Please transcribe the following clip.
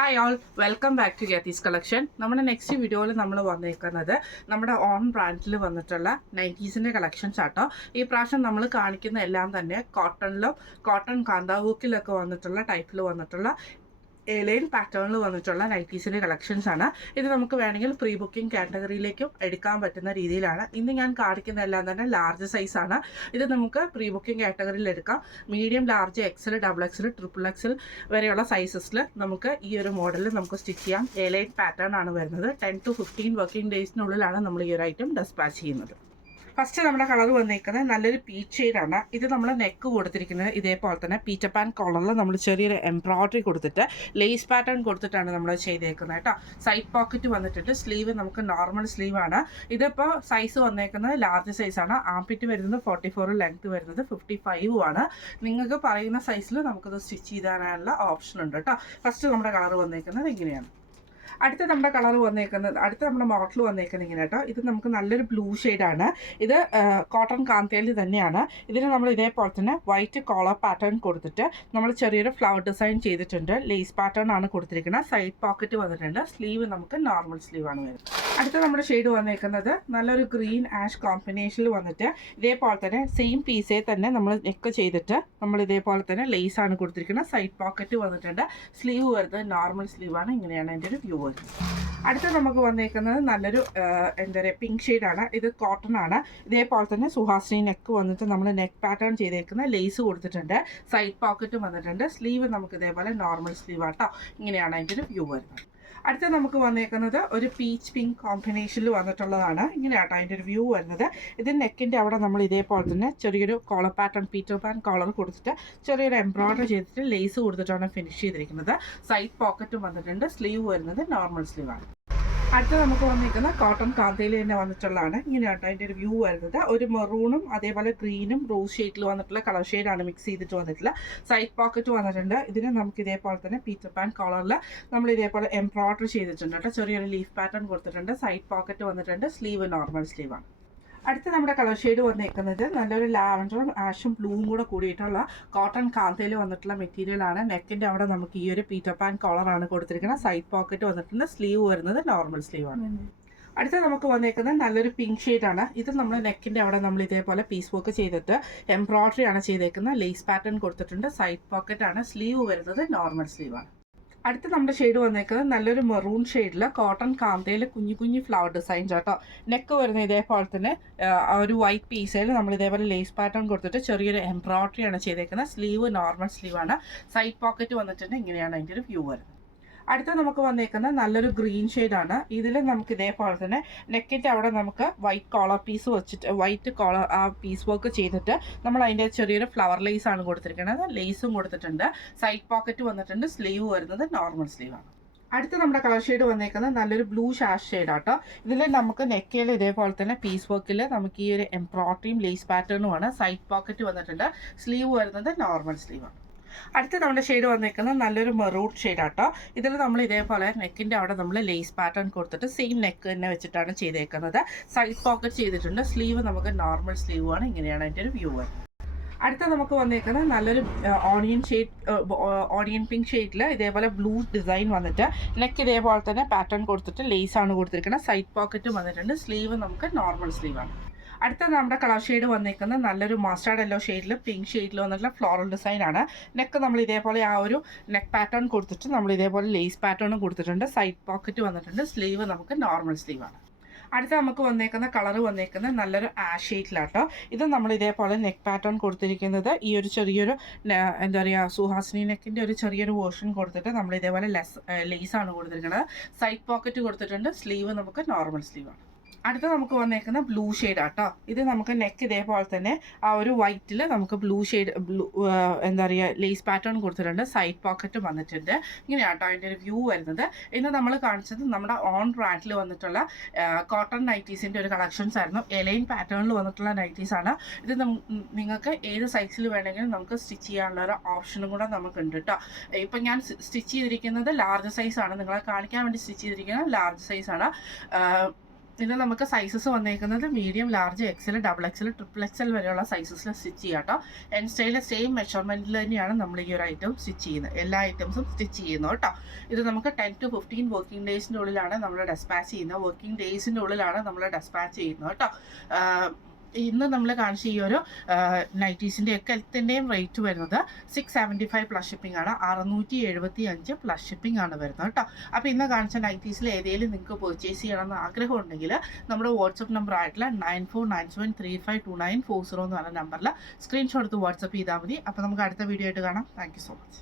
Hi all welcome back to Geethi's collection. നമ്മുടെ next വീഡിയോയിൽ നമ്മൾ വന്നേക്കുന്നത് നമ്മുടെ ഓൺ ബ്രാൻഡിൽ വന്നിട്ടുള്ള നൈറ്റീസിൻ്റെ കളക്ഷൻസ് ആട്ടോ. ഈ പ്രാവശ്യം നമ്മൾ കാണിക്കുന്ന എല്ലാം തന്നെ കോട്ടൺ കാന്താവൂക്കിലൊക്കെ വന്നിട്ടുള്ള ടൈപ്പിൽ വന്നിട്ടുള്ള എലൈൻ പാറ്റേണിൽ വന്നിട്ടുള്ള നൈറ്റീസിൻ്റെ കളക്ഷൻസ് ആണ്. ഇത് നമുക്ക് വേണമെങ്കിൽ പ്രീ ബുക്കിംഗ് കാറ്റഗറിയിലേക്കും എടുക്കാൻ പറ്റുന്ന രീതിയിലാണ്. ഇന്ന് ഞാൻ കാണിക്കുന്ന എല്ലാം തന്നെ ലാർജ് സൈസാണ്. ഇത് നമുക്ക് പ്രീ ബുക്കിംഗ് കാറ്റഗറിയിൽ എടുക്കാം. Medium, large, XL, double XL, triple XL വരെയുള്ള സൈസസിൽ നമുക്ക് ഈ ഒരു മോഡലിൽ നമുക്ക് സ്റ്റിച്ച് ചെയ്യാം. എലൈൻ പാറ്റേൺ ആണ് വരുന്നത്. 10 to 15 വർക്കിംഗ് ഡേയ്സിനുള്ളിലാണ് നമ്മൾ ഈ ഒരു ഐറ്റം ഡെസ്പാച്ച് ചെയ്യുന്നത്. ഫസ്റ്റ് നമ്മുടെ കളർ വന്നിരിക്കുന്നത് നല്ലൊരു പീച്ച് ഷെയ്ഡാണ്. ഇത് നമ്മൾ നെക്ക് കൊടുത്തിരിക്കുന്നത് ഇതേപോലെ തന്നെ പീറ്റർ പാൻ കോളറിൽ നമ്മൾ ചെറിയൊരു എംബ്രോയ്ഡറി കൊടുത്തിട്ട് ലേസ് പാറ്റേൺ കൊടുത്തിട്ടാണ് നമ്മൾ ചെയ്തേക്കുന്നത് കേട്ടോ. സൈഡ് പോക്കറ്റ് വന്നിട്ടുണ്ട്. സ്ലീവ് നമുക്ക് നോർമൽ സ്ലീവാണ്. ഇതിപ്പോൾ സൈസ് വന്നേക്കുന്നത് ലാർജ് സൈസാണ്. ആംപിറ്റ് വരുന്നത് 44, ലെങ്ത് വരുന്നത് 55 ആണ്. നിങ്ങൾക്ക് പറയുന്ന സൈസിൽ നമുക്കത് സ്റ്റിച്ച് ചെയ്താനുള്ള ഓപ്ഷൻ ഉണ്ട് കേട്ടോ. ഫസ്റ്റ് നമ്മുടെ കളർ വന്നേക്കുന്നത് ഇങ്ങനെയാണ്. അടുത്ത നമ്മുടെ മോഡൽ വന്നേക്കുന്നത് ഇങ്ങനെ കേട്ടോ. ഇത് നമുക്ക് നല്ലൊരു ബ്ലൂ ഷെയ്ഡാണ്. ഇത് കോട്ടൺ കാന്തയിൽ തന്നെയാണ്. ഇതിന് നമ്മൾ ഇതേപോലെ തന്നെ വൈറ്റ് കോളർ പാറ്റേൺ കൊടുത്തിട്ട് നമ്മൾ ചെറിയൊരു ഫ്ലവർ ഡിസൈൻ ചെയ്തിട്ടുണ്ട്. ലേസ് പാറ്റേൺ ആണ് കൊടുത്തിരിക്കുന്നത്. സൈഡ് പോക്കറ്റ് വന്നിട്ടുണ്ട്. സ്ലീവ് നമുക്ക് നോർമൽ സ്ലീവാണ് വരുന്നത്. അടുത്ത നമ്മുടെ ഷെയ്ഡ് വന്നേക്കുന്നത് നല്ലൊരു ഗ്രീൻ ആഷ് കോമ്പിനേഷനിൽ വന്നിട്ട് ഇതേപോലെ തന്നെ സെയിം പീസേ തന്നെ നമ്മൾ നെക്ക് ചെയ്തിട്ട് നമ്മൾ ഇതേപോലെ തന്നെ ലേസ് ആണ് കൊടുത്തിരിക്കുന്നത്. സൈഡ് പോക്കറ്റ് വന്നിട്ടുണ്ട്. സ്ലീവ് വരുന്നത് നോർമൽ സ്ലീവാണ്. ഇങ്ങനെയാണ് എൻ്റെ ഒരു വ്യൂ. അടുത്ത നമുക്ക് വന്നേക്കുന്നത് നല്ലൊരു പിങ്ക് ഷെയ്ഡാണ്. ഇത് കോട്ടൺ ആണ്. ഇതേപോലെ തന്നെ സുഹാസിനി നെക്ക് വന്നിട്ട് നമ്മൾ നെക്ക് പാറ്റേൺ ചെയ്തേക്കുന്ന ലേസ് കൊടുത്തിട്ടുണ്ട്. സൈഡ് പോക്കറ്റ് വന്നിട്ടുണ്ട്. സ്ലീവ് നമുക്ക് ഇതേപോലെ നോർമൽ സ്ലീവ് ആട്ടോ. ഇങ്ങനെയാണ് അതിൻ്റെ ഒരു വ്യൂ വരുന്നത്. അടുത്ത നമുക്ക് വന്നേക്കുന്നത് ഒരു പീച്ച് പിങ്ക് കോമ്പിനേഷനിൽ വന്നിട്ടുള്ളതാണ്. ഇങ്ങനെയാട്ടോ അതിൻ്റെ ഒരു വ്യൂ വരുന്നത്. ഇത് നെക്കിൻ്റെ അവിടെ നമ്മൾ ഇതേപോലെ തന്നെ ചെറിയൊരു collar pattern Peter Pan collar കൊടുത്തിട്ട് ചെറിയൊരു എംബ്രോയ്ഡറി ചെയ്തിട്ട് ലേസ് കൊടുത്തിട്ടാണ് ഫിനിഷ് ചെയ്തിരിക്കുന്നത്. സൈഡ് പോക്കറ്റും വന്നിട്ടുണ്ട്. സ്ലീവ് വരുന്നത് നോർമൽ സ്ലീവാണ്. അടുത്ത നമുക്ക് വന്നിരിക്കുന്ന കോട്ടൺ കാന്തയിൽ തന്നെ വന്നിട്ടുള്ളതാണ്. ഇങ്ങനെയാട്ടോ അതിൻ്റെ ഒരു വ്യൂ വരുന്നത്. ഒരു മെറൂണും അതേപോലെ ഗ്രീനും റോസ് ഷെയ്ഡിൽ വന്നിട്ടുള്ള കളർ ഷെയ്ഡാണ് മിക്സ് ചെയ്തിട്ട് വന്നിട്ടുള്ള. സൈഡ് പോക്കറ്റ് വന്നിട്ടുണ്ട്. ഇതിന് നമുക്ക് ഇതേപോലെ തന്നെ പീറ്റർ പാൻ കോളറിൽ നമ്മൾ ഇതേപോലെ എംബ്രോയ്ഡറി ചെയ്തിട്ടുണ്ട് കേട്ടോ. ചെറിയൊരു ലീഫ് പാറ്റേൺ കൊടുത്തിട്ടുണ്ട്. സൈഡ് പോക്കറ്റ് വന്നിട്ടുണ്ട്. സ്ലീവ് നോർമൽ സ്ലീവാണ്. അടുത്ത നമ്മുടെ കളർ ഷെയ്ഡ് വന്നേക്കുന്നത് നല്ലൊരു ലാവൻഡറും ആഷും ബ്ലൂവും കൂടെ കൂടിയിട്ടുള്ള കോട്ടൺ കാന്തയിൽ വന്നിട്ടുള്ള മെറ്റീരിയലാണ്. നെക്കിൻ്റെ അവിടെ നമുക്ക് ഈ ഒരു പീറ്റർ പാൻ കോളറാണ് കൊടുത്തിരിക്കുന്നത്. സൈഡ് പോക്കറ്റ് വന്നിട്ടുണ്ട്. സ്ലീവ് വരുന്നത് നോർമൽ സ്ലീവാണ്. അടുത്ത നമുക്ക് വന്നേക്കുന്നത് നല്ലൊരു പിങ്ക് ഷെയ്ഡാണ്. ഇത് നമ്മൾ നെക്കിൻ്റെ അവിടെ നമ്മൾ ഇതേപോലെ പീസ് വർക്ക് ചെയ്തിട്ട് എംബ്രോയ്ഡറി ആണ് ചെയ്തേക്കുന്നത്. ലേസ് പാറ്റേൺ കൊടുത്തിട്ടുണ്ട്. സൈഡ് പോക്കറ്റ് ആണ്. സ്ലീവ് വരുന്നത് നോർമൽ സ്ലീവാണ്. അടുത്ത നമ്മുടെ ഷെയ്ഡ് വന്നേക്കുന്നത് നല്ലൊരു മെറൂൺ ഷെയ്ഡിൽ കോട്ടൺ കാന്തയിൽ കുഞ്ഞു ഫ്ലവർ ഡിസൈൻ കേട്ടോ. നെക്ക് വരുന്ന ഇതേപോലെ തന്നെ ഒരു വൈറ്റ് പീസിൽ നമ്മൾ ഇതേപോലെ ലേസ് പാറ്റേൺ കൊടുത്തിട്ട് ചെറിയൊരു എംബ്രോയ്ഡറി ആണ് ചെയ്തേക്കുന്നത്. സ്ലീവ് നോർമൽ സ്ലീവാണ്. സൈഡ് പോക്കറ്റ് വന്നിട്ടുണ്ട്. ഇങ്ങനെയാണ് അതിൻ്റെ ഒരു വ്യൂ വരുന്നത്. അടുത്ത നമുക്ക് വന്നേക്കുന്നത് നല്ലൊരു ഗ്രീൻ ഷെയ്ഡാണ്. ഇതിൽ നമുക്ക് ഇതേപോലെ തന്നെ നെക്കിൻ്റെ അവിടെ നമുക്ക് വൈറ്റ് കോളർ പീസ് വെച്ചിട്ട് വൈറ്റ് കോളർ ആ പീസ് വർക്ക് ചെയ്തിട്ട് നമ്മൾ അതിൻ്റെ ചെറിയൊരു ഫ്ലവർ ലേസ് ആണ് കൊടുത്തിരിക്കുന്നത്. ലേസും കൊടുത്തിട്ടുണ്ട്. സൈഡ് പോക്കറ്റ് വന്നിട്ടുണ്ട്. സ്ലീവ് വരുന്നത് നോർമൽ സ്ലീവാണ്. അടുത്ത നമ്മുടെ കളർ ഷെയ്ഡ് വന്നേക്കുന്നത് നല്ലൊരു ബ്ലൂ ഷാഷ് ഷെയ്ഡാട്ടോ. ഇതിൽ നമുക്ക് നെക്കയിൽ ഇതേപോലെ തന്നെ പീസ് വർക്കിൽ നമുക്ക് ഈ ഒരു എംബ്രോയ്ഡറിയും ലേസ് പാറ്റേണുമാണ്. സൈഡ് പോക്കറ്റ് വന്നിട്ടുണ്ട്. സ്ലീവ് വരുന്നത് നോർമൽ സ്ലീവാണ്. അടുത്ത നമ്മുടെ ഷെയ്ഡ് വന്നിരിക്കുന്നത് നല്ലൊരു മെറൂൺ ഷെയ്ഡാട്ടോ. ഇതിൽ നമ്മൾ ഇതേപോലെ നെക്കിൻ്റെ അവിടെ നമ്മൾ ലേസ് പാറ്റേൺ കൊടുത്തിട്ട് സെയിം നെക്ക് തന്നെ വെച്ചിട്ടാണ് ചെയ്തേക്കുന്നത്. സൈഡ് പോക്കറ്റ് ചെയ്തിട്ടുണ്ട്. സ്ലീവ് നമുക്ക് നോർമൽ സ്ലീവാണ്. ഇങ്ങനെയാണ് അതിൻ്റെ ഒരു വ്യൂ. അടുത്ത നമുക്ക് വന്നിരിക്കുന്നത് നല്ലൊരു ഓണിയൻ പിങ്ക് ഷെയ്ഡിൽ ഇതേപോലെ ബ്ലൂ ഡിസൈൻ വന്നിട്ട് നെക്ക് ഇതേപോലെ തന്നെ പാറ്റേൺ കൊടുത്തിട്ട് ലേസ് ആണ് കൊടുത്തിരിക്കുന്നത്. സൈഡ് പോക്കറ്റും വന്നിട്ടുണ്ട്. സ്ലീവ് നമുക്ക് നോർമൽ സ്ലീവാണ്. അടുത്ത നമ്മുടെ കളർ ഷെയ്ഡ് വന്നിരിക്കുന്നത് നല്ലൊരു മസ്റ്റാർഡ് യെല്ലോ ഷെയ്ഡിൽ പിങ്ക് ഷെയ്ഡിൽ വന്നിട്ടുള്ള ഫ്ലോറൽ ഡിസൈൻ ആണ്. നെക്ക് നമ്മൾ ഇതേപോലെ ആ ഒരു നെക്ക് പാറ്റേൺ കൊടുത്തിട്ട് നമ്മൾ ഇതേപോലെ ലേസ് പാറ്റേണും കൊടുത്തിട്ടുണ്ട്. സൈഡ് പോക്കറ്റ് വന്നിട്ടുണ്ട്. സ്ലീവ് നമുക്ക് നോർമൽ സ്ലീവാണ്. അടുത്ത നമുക്ക് വന്നേക്കുന്ന കളർ വന്നേക്കുന്നത് നല്ലൊരു ആഷ് ഷെയ്ഡിലാട്ടോ. ഇത് നമ്മൾ ഇതേപോലെ നെക്ക് പാറ്റേൺ കൊടുത്തിരിക്കുന്നത് ഈ ഒരു ചെറിയൊരു സുഹാസിനി നെക്കിൻ്റെ ഒരു ചെറിയൊരു വേർഷൻ കൊടുത്തിട്ട് നമ്മൾ ഇതേപോലെ ലേസാണ് കൊടുത്തിരിക്കുന്നത്. സൈഡ് പോക്കറ്റ് കൊടുത്തിട്ടുണ്ട്. സ്ലീവ് നമുക്ക് നോർമൽ സ്ലീവാണ്. അടുത്ത നമുക്ക് വന്നേക്കുന്ന ബ്ലൂ ഷെയ്ഡ് ആട്ടോ. ഇത് നമുക്ക് നെക്ക് ഇതേപോലെ തന്നെ ആ ഒരു വൈറ്റിൽ നമുക്ക് ബ്ലൂ ലേസ് പാറ്റേൺ കൊടുത്തിട്ടുണ്ട്. സൈഡ് പോക്കറ്റും വന്നിട്ടുണ്ട്. ഇങ്ങനെയാട്ടോ അതിൻ്റെ ഒരു വ്യൂ വരുന്നത്. ഇന്ന് നമ്മൾ കാണിച്ചത് നമ്മുടെ ഓൺ ബ്രാൻഡിൽ വന്നിട്ടുള്ള കോട്ടൺ നൈറ്റീസിൻ്റെ ഒരു കളക്ഷൻസ് ആയിരുന്നു. എലൈൻ പാറ്റേണിൽ വന്നിട്ടുള്ള നൈറ്റീസാണ്. ഇത് നിങ്ങൾക്ക് ഏത് സൈസിൽ വേണമെങ്കിലും നമുക്ക് സ്റ്റിച്ച് ചെയ്യാനുള്ള ഒരു ഓപ്ഷനും കൂടെ നമുക്കുണ്ട് കേട്ടോ. ഇപ്പം ഞാൻ സ്റ്റിച്ച് ചെയ്തിരിക്കുന്നത് ലാർജ് സൈസാണ്. നിങ്ങളെ കാണിക്കാൻ വേണ്ടി സ്റ്റിച്ച് ചെയ്തിരിക്കുന്നത് ലാർജ് സൈസാണ്. ഇത് നമുക്ക് സൈസസ് വന്നേക്കുന്നത് medium, large, XL, double XL, triple XL വരെയുള്ള സൈസസിൽ സ്റ്റിച്ച് ചെയ്യാം കേട്ടോ. എൻ സ്റ്റൈലിൽ സെയിം മെഷർമെൻറ്റിൽ തന്നെയാണ് നമ്മൾ ഈ ഒരു ഐറ്റം സ്റ്റിച്ച് ചെയ്യുന്നത്, എല്ലാ ഐറ്റംസും സ്റ്റിച്ച് ചെയ്യുന്നു കേട്ടോ. ഇത് നമുക്ക് 10 to 15 വർക്കിംഗ് ഡേയ്സിൻ്റെ ഉള്ളിലാണ് നമ്മൾ ഡെസ്പാച്ച് ചെയ്യുന്നത്, വർക്കിംഗ് ഡേയ്സിൻ്റെ ഉള്ളിലാണ് നമ്മൾ ഡെസ്പാച്ച് ചെയ്യുന്നത് കേട്ടോ. ഇന്ന് നമ്മൾ കാണിച്ച ഈ ഒരു നൈറ്റീസിൻ്റെ ഒക്കെ എല്ലാത്തിൻ്റെയും റേറ്റ് വരുന്നത് 675 പ്ലസ് ഷിപ്പിംഗ് ആണ്, 675 പ്ലസ് ഷിപ്പിംഗ് ആണ് വരുന്നത് കേട്ടോ. അപ്പോൾ ഇന്ന് കാണിച്ച നൈറ്റീസിൽ ഏതെങ്കിലും നിങ്ങൾക്ക് പർച്ചേസ് ചെയ്യണമെന്ന് ആഗ്രഹം ഉണ്ടെങ്കിൽ നമ്മുടെ വാട്സപ്പ് നമ്പർ ആയിട്ടുള്ള 9497352940 എന്ന് പറഞ്ഞ നമ്പറിൽ സ്ക്രീൻഷോട്ട് എടുത്ത് വാട്സപ്പ് ചെയ്താൽ മതി. അപ്പോൾ നമുക്ക് അടുത്ത വീഡിയോ ആയിട്ട് കാണാം. Thank you so much.